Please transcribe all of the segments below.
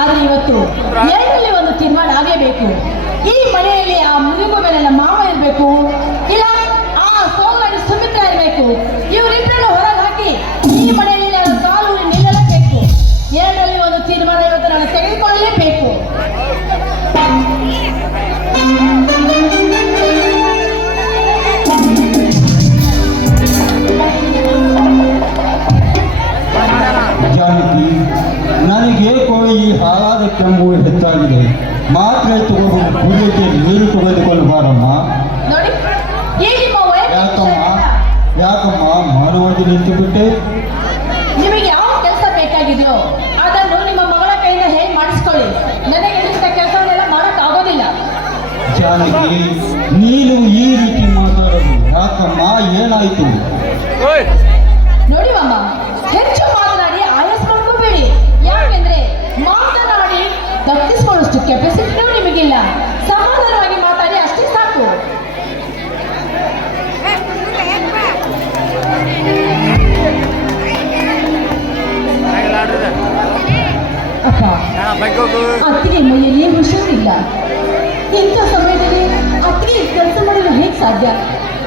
ಆದ್ರೆ ಇವತ್ತು ಎರಡರಲ್ಲಿ ಒಂದು ತೀರ್ಮಾನ ಆಗಲೇಬೇಕು. ಈ ಮನೆಯಲ್ಲಿ ಆ ಮುದುಕು ಮೇಲೆ ಮಾವ ಇರಬೇಕು, ಇಲ್ಲ ಆ ಸೋಮವಾರಿ ಸುಮಿತ್ರ ಇರಬೇಕು. ಇವರಿಬ್ಬರನ್ನು ಹೊರಗೆ ಹಾಕಿ ಈ ಮನೆಯಲ್ಲಿ ನಾನು ಕಾಲು ನಿಲ್ಲಲೇಬೇಕು. ಎರಡರಲ್ಲಿ ಒಂದು ತೀರ್ಮಾನ ಇವತ್ತು ನಾನು ತೆಗೆದುಕೊಳ್ಳಲೇಬೇಕು. ಜಾನಕಿ, ನನಗೇಕೋ ಈ ಹಾಳಾದ ಕೆಮ್ಮು ಹೆಚ್ಚಾಗಿದೆ. ಮಾತ್ರೆ ತಗೋಬಹುದು, ಕುಡಿಯಕ್ಕೆ ನೀರು ತೆಗೆದುಕೊಂಡು ಬಾರಮ್ಮ. ಯಾಕಮ್ಮ ಮಾಡುವುದು ನಿಂತು ಬಿಟ್ಟೆ? ನಿಮಗೆ ಯಾವ ಕೆಲಸ ಬೇಕಾಗಿದೆಯೋ ಅದನ್ನು ನಿಮ್ಮ ಮಗಳ ಕೈಯಿಂದ ಹೇಗೆ ಮಾಡಿಸ್ಕೊಳ್ಳಿ. ನನಗೆ ಇಂಥ ಕೆಲಸವನ್ನೆಲ್ಲ ಮಾಡಕ್ ಆಗೋದಿಲ್ಲ. ಜಾನಕಿ, ನೀನು ಈ ರೀತಿ ಮಾತಾಡೋದು ಯಾಕಮ್ಮ? ಏನಾಯ್ತು? ನೋಡಿ ಮಾಮ, ಹೆಚ್ಚು ಮಾತನಾಡಿ ಆಯಾಸ ಮಾಡ್ಕೋಬೇಡಿ. ಯಾಕೆಂದ್ರೆ ಮಾತನಾಡಿ ದಕ್ಕಿಸ್ಕೊಳ್ಳೋಷ್ಟು ಕೆಪಾಸಿಟಿನೂ ನಿಮಗಿಲ್ಲ. ಸಮಾಧಾನವಾಗಿ ಮಾತಾಡಿ ಅಷ್ಟೇ ಸಾಕು. ಅಪ್ಪ, ಅತ್ತಿಗೆ ಮೈಯಲ್ಲಿ ಹುಷಾರಿಲ್ಲ. ಇಂಥ ಸಮಯದಲ್ಲಿ ಅತ್ತಿಗೆ ಕೆಲಸ ಮಾಡಲು ಹೇಗೆ ಸಾಧ್ಯ?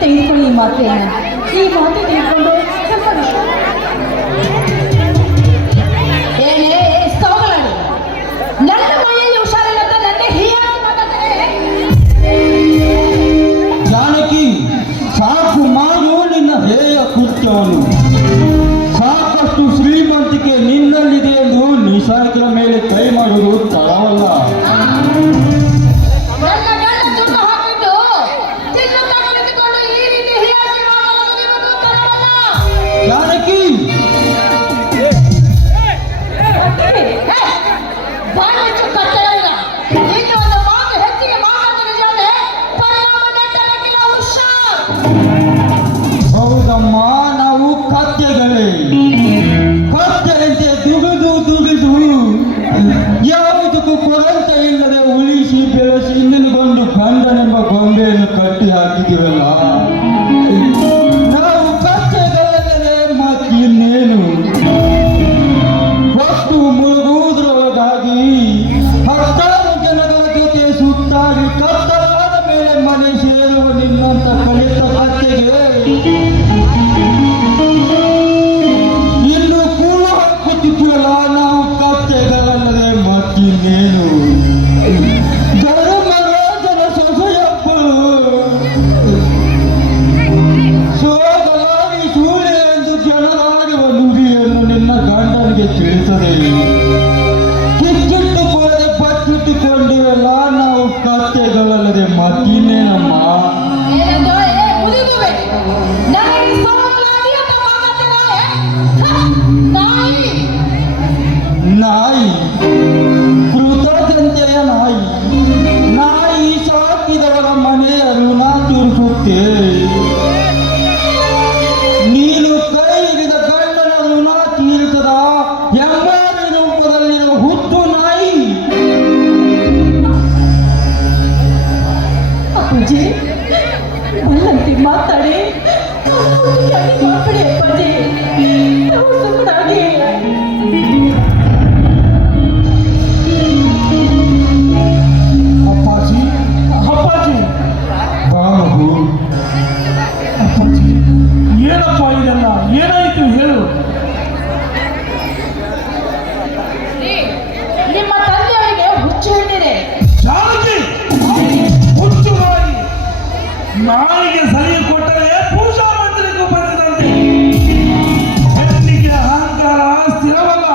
ತೆಗೆದುಕೊಳ್ಳಿ ಈ ಮಾತ್ರೆಯನ್ನು. ಈ ಮಾತ್ರೆ ತೆಗೆದುಕೊಂಡು ಸ್ವಲ್ಪ ಏನೇ ಸಾಗಲಾಡಿ. ನನ್ನ ಮೈಯಲ್ಲಿ ಹುಷಾರಿಲ್ಲ ಅಂತ ನನಗೆ ಹೀಯಾಗಿ ಮಾತಾಡ್ತಾರೆ. ಜಾನಕಿ, ಸಾಕು ಮಾಡು ನಿನ್ನ ಹೇಯ ಕೃತ್ಯವನ್ನು. ಸಾಕಷ್ಟು ಶ್ರೀಮಂತಿಕೆ ನಿನ್ನಲ್ಲಿದೆ ಎಂದು ನಿಶಾಕಿನ ಮೇಲೆ ಕೈ ಮಾಡುವುದು ತಡವಲ್ಲ. ನನ್ನ ಗಂಡ ದುಡ್ಡು ಹಾಕಿದ್ದು ತಿನ್ನುತ್ತಾ ಕುಳಿತುಕೊಂಡು ಈ ರೀತಿ ಹೀಯಾಗಿ ಮಾತಾಡುವುದು ತಡವಲ್ಲ. ಜಾನಕಿ, ಬಾಳ ಹೆಚ್ಚು ಕಟ್ಟಡ ಇಲ್ಲ. ಇನ್ನು ಒಂದು ಮಾತು ಹೆಚ್ಚಿಗೆ ಮಾತಾಡಿದ್ರೆ ಪರಿಣಾಮ ನೆಟ್ಟಕ್ಕಿಲ್ಲ. ಹುಷಾರ್. ಹೌದಮ್ಮ, ನಾವು ಕತ್ತೆಗಳೇ. ಕತ್ತೆಯಂತೆ ದುಗಿದು ಯಾವುದಕ್ಕೂ ಕೊರಂತೆ ಇಲ್ಲದೆ ಉಳಿಸಿ ಬೆಳೆಸಿ ನಿಲ್ಕೊಂಡು ಗಂಡನೆಂಬ ಗೊಂಬೆಯನ್ನು ಕಟ್ಟಿ ಹಾಕಿದ್ದೀವಲ್ಲ. ನಾವು ಕತ್ತೆಗಳಲ್ಲದೆ ಮತ್ತಿನ್ನೇನು? ಹೊತ್ತು ಮುಳುಗುವುದರೊಳಗಾಗಿ 10 ಜನಗಳ ಜೊತೆ ಸುತ್ತಾಗಿ ಕತ್ತಲಾದ ಮೇಲೆ ಮನೆ ಸೇರುವ ನಿನ್ನಂತ ಕಲಿತ ಕತ್ತೆಗೆ ಇನ್ನು ಕೂಳು ಹಾಕುತ್ತಿದ್ವಲ್ಲ. ನಾವು ಕತ್ತೆಗಳಲ್ಲದೆ ಮತ್ತಿನ್ನೇನು? ಧರ್ಮರಾಜನ ಸೊಸೆಯೊಬ್ಬಳು ಸೋದಲಾಗಿ ಸೂಳೆ ಎಂದು ಜನರಾಡುವ ನುಡಿಯನ್ನು ನಿನ್ನ ಗಂಡನಿಗೆ ತಿಳಿಸದೆ ಕಿಚ್ಚಿಟ್ಟುಕೊಳ್ಳದೆ ಬಚ್ಚಿಟ್ಟುಕೊಂಡಿವೆಲ್ಲ. ನಾವು ಕತ್ತೆಗಳಲ್ಲದೆ ಮತ್ತಿನ್ನೇನಮ್ಮ? ನಾಯಿ, ಕೃತಜ್ಞತೆಯ ನಾಯಿ. ನಾಯಿ ಸಾಕಿದವರ ಮನೆಯ ಋಣ ತೀರಿಸುತ್ತೆ. ನೀನು ಕೈ ಹಿಡಿದ ಗಂಡನ ಋಣ ತೀರಿಸದ ಎಂಬಾರಿ ರೂಪದಲ್ಲಿರುವ ಹುಟ್ಟು ನಾಯಿ. ಅಪ್ಪಾಜಿ, ಬಲ್ಲಂತೆ ಮಾತಾಡಿ ಮಾಡ್ಬಿಡಿ ಅಪ್ಪಾಜಿ. ನಾವು ಸುಮ್ಮನಾಗಿ ಅಪ್ಪಾಜಿ, ಅಪ್ಪಾಜಿ ಬಾಬು. ಅಪ್ಪಾಜಿ, ಏನಪ್ಪ ಇದೆಲ್ಲ? ಏನಾಯ್ತು ಹೇಳು. ನಿಮ್ಮ ತಂದೆಯವರಿಗೆ ಹುಚ್ಚು ಹಿಡಿದಿದೆ. ಜಾನಕಿ, ಹುಚ್ಚು ನಾಯಿ. ನಾಯಿಗೆ ಸರಿ ಕೊಟ್ಟರೆ ಪೂಜಾ ಮಂದಿರಕ್ಕೂ ಬಂದಿದಂತೆ. ಹೆಣ್ಣಿಗೆ ಅಹಂಕಾರ ಸ್ಥಿರವಲ್ಲ.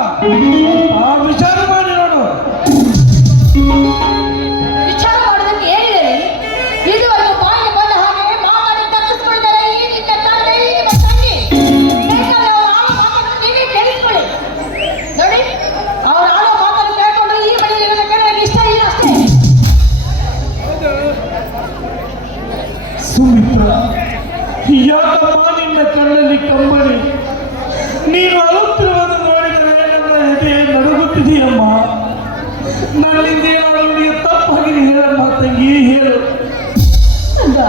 ಆ ವಿಚಾರ ಮಾಡಿ ನೋಡು. ವಿಚಾರ ಮಾಡೋದಕ್ಕೆ ಏನಿದೆ? ಇದುವರೆಗೂ ಬಾಯಿಗೆ ಬಂದ ಹಾಗೆ ಮಾತಾಡಿ ತಪ್ಪಿಸ್ಕೊಂಡಿದ್ದಾರೆ ಈ ನಿನ್ನ ತಂದೆ, ಈ ನಿಮ್ಮ ತಂಗಿ. ಬೇಕಾದ್ರೆ ಅವ್ರು ಆಡೋ ಮಾತನ್ನು ನೀವೇ ಕೇಳಿಸ್ಕೊಳ್ಳಿ. ನೋಡಿ, ಅವ್ರು ಆಡೋ ಮಾತನ್ನು ಕೇಳ್ಕೊಂಡು ಈ ಮನೆಯಲ್ಲಿ ಇರೋದಕ್ಕೆ ನನಗೆ ಇಷ್ಟ ಇಲ್ಲ ಅಷ್ಟೇ. ಸುಮಿತ್ರ, ಯಾಕಮ್ಮ ನಿನ್ನ ಕಣ್ಣಲ್ಲಿ ಕಂಬನಿ? ನೀನು ಅಳುತ್ತಿರುವುದು ನೋಡಿದರೆ ನನ್ನ ಎದೆ ನಡುಗುತ್ತಿದೆಯಮ್ಮ. ನನ್ನಿಂದ ಏನಾದರೂ ತಪ್ಪಾಗಿ ಹೇಳಮ್ಮ ತಂಗಿ, ಹೇಳು. ಅಂದ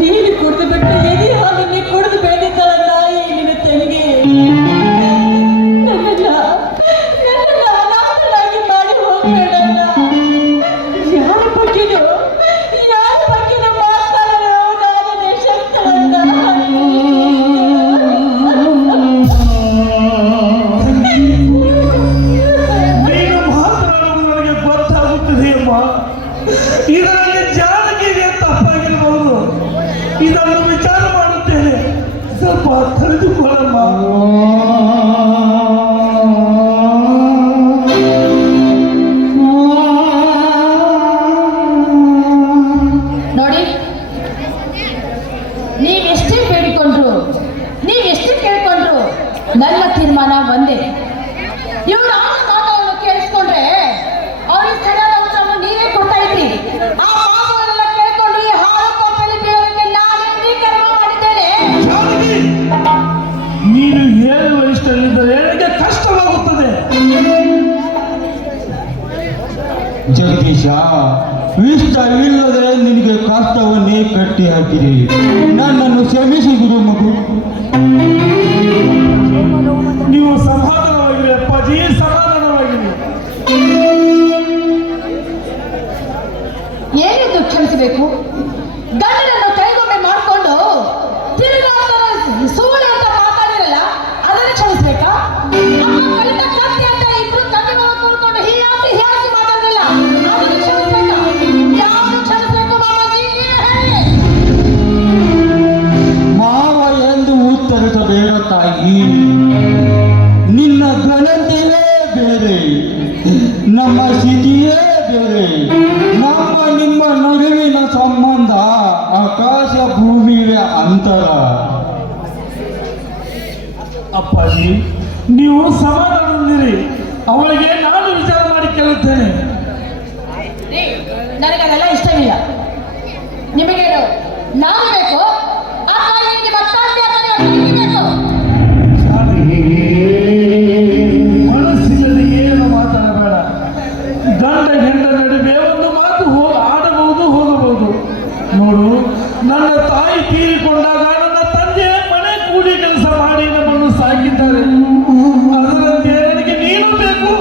ನೀನು ಕುಡಿದು ಬಿಟ್ಟು ಎದೆ ಹಾಲನ್ನೇ ಕುಡಿದು ಬೆಳೆದಿದ್ದಾಳ ನಾಯಿ ನಿನ್ನ ತಂಗಿ. ನನ್ನನ್ನ ಅನಾಥ ಜಗದೀಶ, ಇಷ್ಟವಿಲ್ಲದೆ ನಿನಗೆ ಕಷ್ಟವನ್ನೇ ಕಟ್ಟಿ ಹಾಕಿರಿ. ನನ್ನನ್ನು ಕ್ಷಮಿಸಿ ಗುರು ಮಗು. ನೀವು ಸಮಾಧಾನವಾಗಿರಿ ಅಪ್ಪಾಜಿ, ಸಮಾಧಾನವಾಗಿರಿ. ಏನಿದು ಕ್ಷಮಿಸಬೇಕು? ಗಂಡನನ್ನು ಕೈಗೊಮ್ಮೆ ಮಾಡಿಕೊಂಡು ತಿರುಗಾ ಸೂಳೆ ಅಂತ ಮಾತಾಡಿರಲ್ಲ, ಅದನ್ನು ಕ್ಷಮಿಸ್ಬೇಕಾ? ಅಮ್ಮ ಕಲಿತ ಕತ್ತಿ ಅಂತ ಇಬ್ರು ತಂದೆ ಮಗ ಕೂಡ್ಕೊಂಡು ಹೀಯಾಸಿ ಮಾತಾಡಿರಲ್ಲ, ಅದನ್ನು ಕ್ಷಮಿಸ್ಬೇಕಾ? ಯಾವುದು ಕ್ಷಮಿಸ್ಬೇಕು ಮಾಮಾಜಿ, ನೀವೇ ಹೇಳಿ. ಮಾವ ಎಂದು ಉತ್ತರಿಸಬೇಡ ತಾಯಿ. ನಿನ್ನ ಘನತೆಯೇ ಬೇರೆ, ನಮ್ಮ ಸ್ಥಿತಿಯೇ ಬೇರೆ. ನಿಮ್ಮ ನಡುವಿನ ಸಂಬಂಧ ಆಕಾಶ ಭೂಮಿಯ ಅಂತರ. ಅಪ್ಪಾಜಿ, ನೀವು ಸಮಾಧಾನದಿಂದಿರಿ. ಅವಳಿಗೆ ನಾನು ವಿಚಾರ ಮಾಡಿ ಕೇಳುತ್ತೇನೆ. ನನಗದೆಲ್ಲ ಇಷ್ಟವಿಲ್ಲ. ನಿಮಗೇನು ನಾನು ಬೇಕು? ಆ ತಾಯಿಗೆ ಮತ್ತೊಂದು ಬೇಕು. ಮನಸ್ಸಿನಲ್ಲಿ ಏನು ಮಾತಾಡಬೇಡ. ಗಂಡ ಹೆಂಡ ನಡುವೆ ಒಂದು ಮಾತು ಆಡಬಹುದು, ಹೋಗಬಹುದು. ನೋಡು, ನನ್ನ ತಾಯಿ ತೀರಿಕೊಂಡಾಗ ನನ್ನ ತಂದೆ ಮನೆ ಕೂಲಿ ಕೆಲಸ ಮಾಡಿ ನಮ್ಮನ್ನು ಸಾಕಿದ್ದಾರೆ. ಅದರಂತೆ ನನಗೆ ನೀನು ಬೇಕು,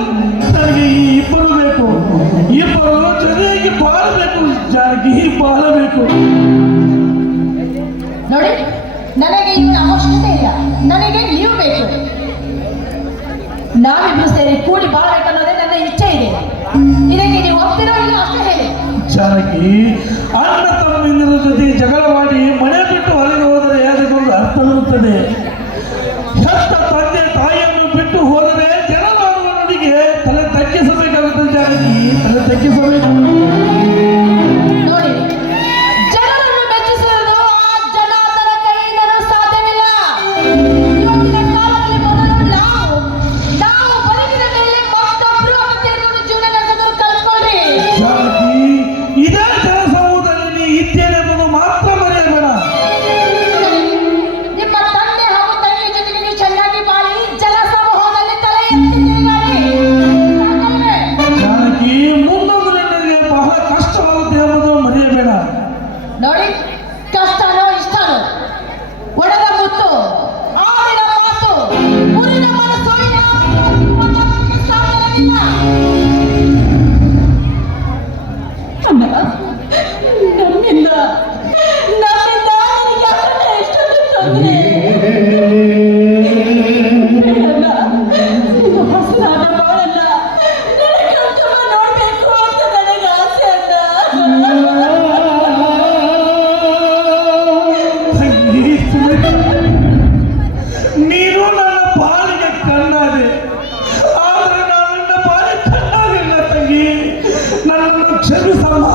ನನಗೆ ಈ ಇಬ್ಬರು ಬೇಕು. ಇಬ್ಬರು ಜೊತೆಯಾಗಿ ಬಾಳಬೇಕು, ಜಾಗಿ ಬಾಳಬೇಕು. ನೋಡಿ, ನನಗೆ ಇವನ ಅವಶ್ಯಕತೆ ಇಲ್ಲ. ನನಗೆ ನೀವು ಬೇಕು. ನಾವಿಬ್ರು ಸೇರಿ ಕೂಡಿ ಬಾಳ್ಬೇಕನ್ನೋದೇ ನನ್ನ ಇಚ್ಛೆ ಇದೆ. ಇದಕ್ಕೆ ನೀವು ಒಪ್ತಿರೋ ಇಲ್ಲ ಅಷ್ಟೇ ಹೇಳಿ. ಜಾನಕಿ, ಅಣ್ಣ ತಮ್ಮಂದಿರ ಜೊತೆ ಜಗಳವಾಡಿ ಮನೆ ಬಿಟ್ಟು ಹೊರಗೆ ಹೋದರೆ ಅದಕ್ಕೊಂದು ಅರ್ಥವಿರುತ್ತದೆ. ಹೆತ್ತ ತಂದೆ ತಾಯಿಯನ್ನು ಬಿಟ್ಟು ಹೋದರೆ ಜನರಿಗೆ ತಲೆ ತಗ್ಗಿಸಬೇಕಾಗುತ್ತದೆ. ಜಾನಕಿ, ತಲೆ ತಗ್ಗಿಸಬೇಕು. ನೋಡಿ, ಜನರನ್ನು ಮೆಚ್ಚಿಸುವುದು ಆ ಜನಾರ್ದನ ಕೈಯಿಂದಲೂ ಸಾಧ್ಯವಿಲ್ಲ. ಇವತ್ತಿನ ಕಾಲದಲ್ಲಿ ಮೊದಲು ನಾವು ಬದುಕಿದ ಮೇಲೆ ಮತ್ತೊಬ್ಬರು ಅಗತ್ಯವನ್ನು ಜೀವನ ನಡೆಸೋದು ಕಲ್ತ್ಕೊಳ್ರಿ. ಜಾನಕಿ, ಇದೇ ಜನಸಮೂಹದಲ್ಲಿ ನೀ ಇದ್ದೇನೆಂಬುದು ಮಾತ್ರ ಮರೆಯಬೇಡ. ನಿಮ್ಮ ತಂದೆ ಹಾಗೂ ತಂಗಿ ಜೊತೆಗೆ ನೀವು ಚೆನ್ನಾಗಿ ಬಾಳಿ ಜನ ಸಮೂಹದಲ್ಲಿ ತಲೆ ಎತ್ತಿ ತಿರುಗಾಡಿ. ಸಾಕಲ್ವೇ? ಜಾನಕಿ, ಮುಂದೊಂದು ನಿನಗೆ ಬಹಳ ಕಷ್ಟವಾಗುತ್ತೆ ಎಂಬುದು ಮರೆಯಬೇಡ. ನೋಡಿ, ಕಷ್ಟನೋ ಇಷ್ಟನೋ, ಒಡೆದ ಮುತ್ತು, ಆಡಿದ ಮಾತು, ಮುರಿದ ಮನಸ್ಸು ಸಾಧ್ಯವಿಲ್ಲ. ನಮ್ಮಿಂದ ನನಗೆ ಎಷ್ಟೊಂದು ತೊಂದರೆ. ಬೇಡಣ್ಣ, ಇದು ಹಸಿರಾದ ಬಾಳಲ್ಲ. ನನಗೆ ಉತ್ತಮ ನೋಡ್ಬೇಕು ಅಂತ ನನಗೆ ಆಸೆ ಅಣ್ಣ. ತಂಗಿ, ನೀನು ನನ್ನ ಪಾಲಿಗೆ ಕಣ್ಣಾದೆ, ಆದರೆ ನಾನು ನಿನ್ನ ಪಾಲಿಗೆ ಕಣ್ಣಾಗಿಲ್ಲ. ತಂಗಿ, ನನ್ನನ್ನು ಕ್ಷಮಿಸಮ್ಮ.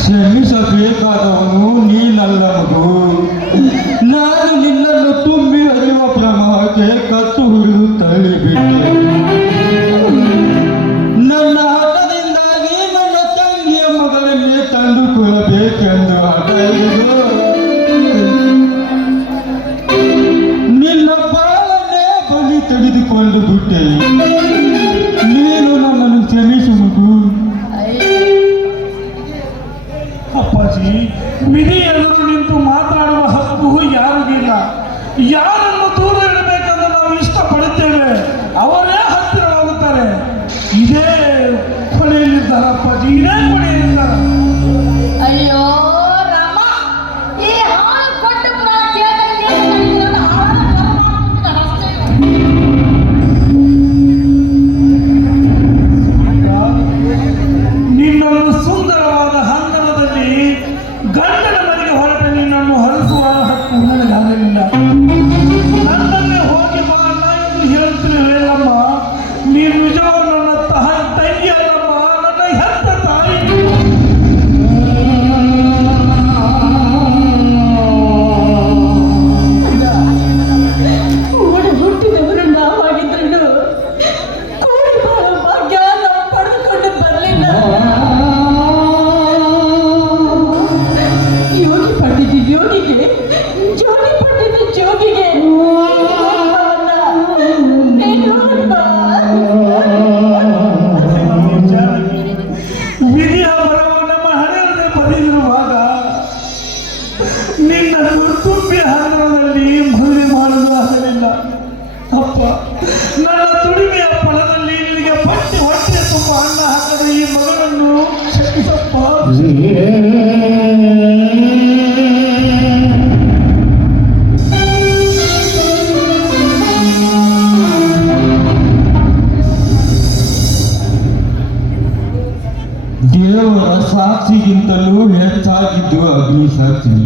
ಕ್ಷಮಿಸಬೇಕಾದವನು ನೀನಲ್ಲ ಮಗು. ನಾನು ನಿನ್ನನ್ನು ತುಂಬಿ ಹರಿಯುವ ಪ್ರಮಾಣಕ್ಕೆ ಕತ್ತು ಹುರಿದು ತಳ್ಳಿಬಿಟ್ಟೆ. ನನ್ನ ಹಠದಿಂದಾಗಿ ನನ್ನ ತಂಗಿಯ ಮಗಳನ್ನೇ ತಂದುಕೊಳ್ಳಬೇಕೆಂದು ಹಠ ಹಿಡಿದು ನಿನ್ನ ಬಾಳನ್ನೇ ಬಲಿ ತೆಗೆದುಕೊಂಡು ಬಿಟ್ಟೆ. ನೀನು ನನ್ನನ್ನು ಕ್ಷಮಿಸು ಮಗು. ಅಪ್ಪಾಜಿ, ಮಿನಿ ಎದುರು ನಿಂತು ಮಾತನಾಡುವ ಹಕ್ಕು ಯಾರಿಗಿಲ್ಲ. ಯಾರನ್ನು ದೂರ ಇಡಬೇಕೆಂದು ನಾವು ಇಷ್ಟಪಡುತ್ತೇವೆ, ಅವರೇ ಹತ್ತಿರವಾಗುತ್ತಾರೆ. ಇದೇ ಕೊನೆಯಲ್ಲಿದ್ದಾರೆ ಅಪ್ಪಾಜಿ, ಇದೇ ಕೊನೆಯಲ್ಲಿದ್ದಾರೆ. ಅಯ್ಯೋ ರಾಮ, ಈ ಹಾಳು ಕೊಟ್ಟ ಪುರಾಣ ಕೇಳಿದಾಗ ನೀನು ಕಲಿತಿರೋದು ಹಾಳಾದ ಕರ್ಮ ಅಂತ ಅನಿಸ್ತೇನೆ. ನಿನ್ನನ್ನು ಸುಂದರವಾದ ಹಂದರದಲ್ಲಿ ಗಂಡನ ಮನೆಗೆ ಹೊರಟ ನಿನ್ನನ್ನು ಹರಿಸುವ ಹಕ್ಕು ನನಗಾಗಲಿಲ್ಲ. ನನ್ನನ್ನೇ ಹೋಗಿ ಬಾರಲ್ಲ ಎಂದು ಹೇಳುತ್ತಿರುವೆ ಅಮ್ಮ. ನೀನು ನಿಜವಾದ ನನ್ನ ತಂಗಿ ಅಲ್ಲಮ್ಮ, ನನ್ನ ಹೆತ್ತ ತಾಯಿ. ಸಾಕ್ಷಿಗಿಂತಲೂ ಹೆಚ್ಚಾಗಿದ್ದು ಅಗ್ನಿ ಸಾಕ್ಷಿ.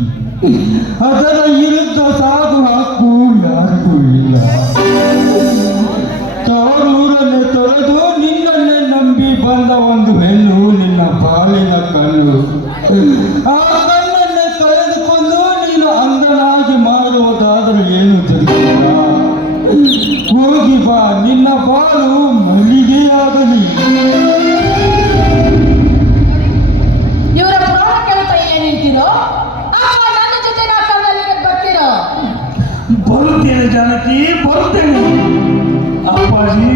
ಅದರ ವಿರುದ್ಧ ಸಾಧು ಹಕ್ಕು ಯಾರಿಗೂ ಇಲ್ಲ. ತವರೂರನ್ನೇ ತೊರೆದು ನಿನ್ನನ್ನೇ ನಂಬಿ ಬಂದ ಒಂದು ಹೆಣ್ಣು ನಿನ್ನ ಬಾಳಿನ ಕಣ್ಣು. ಆ ಕಣ್ಣನ್ನೇ ಕಳೆದುಕೊಂಡು ನೀನು ಅಂಧನಾಗಿ ಮಾಡುವುದಾದರೆ ಏನು ಜರುಗಿಲ್ಲ. ಹೋಗಿ ಬಾ, ನಿನ್ನ ಬಾಳು ಮಲ್ಲಿಗೆಯಾಗಲಿ. ಇವರ ಪ್ರಾಣ ಕೇಳ್ತಾ ಏನ್ ನಿಂತಿರೋ ನನ್ನ ಜೊತೆ ನಾ ಕಲ್ಲಲ್ಲಿಗೆ ಬರ್ತಿರೋ. ಬರುತ್ತೇನೆ ಜಾನಕಿ, ಬರುತ್ತೇನೆ. ಅಪ್ಪಾಜಿ